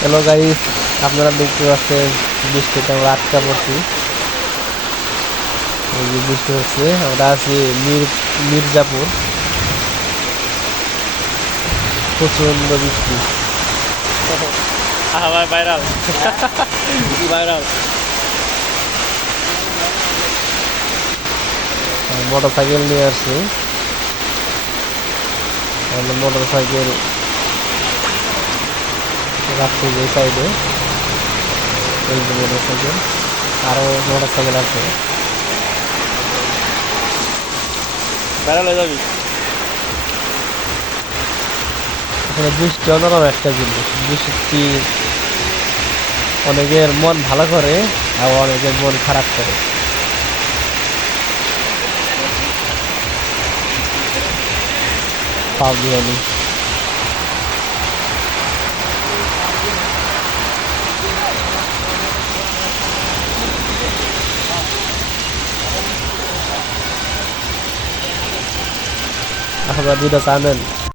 Hello guys আপনারা দেখতে পাচ্ছেন বৃষ্টিতে আমরা আটকা পড়ছি। এই যে বৃষ্টি হচ্ছে আমরা আছি মির মির্জাপুর। প্রচণ্ড বৃষ্টি। আবার ভাইরাল ভাইরাল মোটর সাইকেল নিয়ে আসছি। মোটর সাইকেল রাখছি যে সাইডে এই যে মোটর সাইকেল আরও মোটর সাইকেল আছে ভাইরাল যাবি? এখানে বৃষ্টি অন্যরকম একটা জিনিস। বৃষ্টি অনেকের মন ভালো করে আবার অনেকের মন খারাপ করে। পাবিয়ানি আপনারা Ahmad Widasanen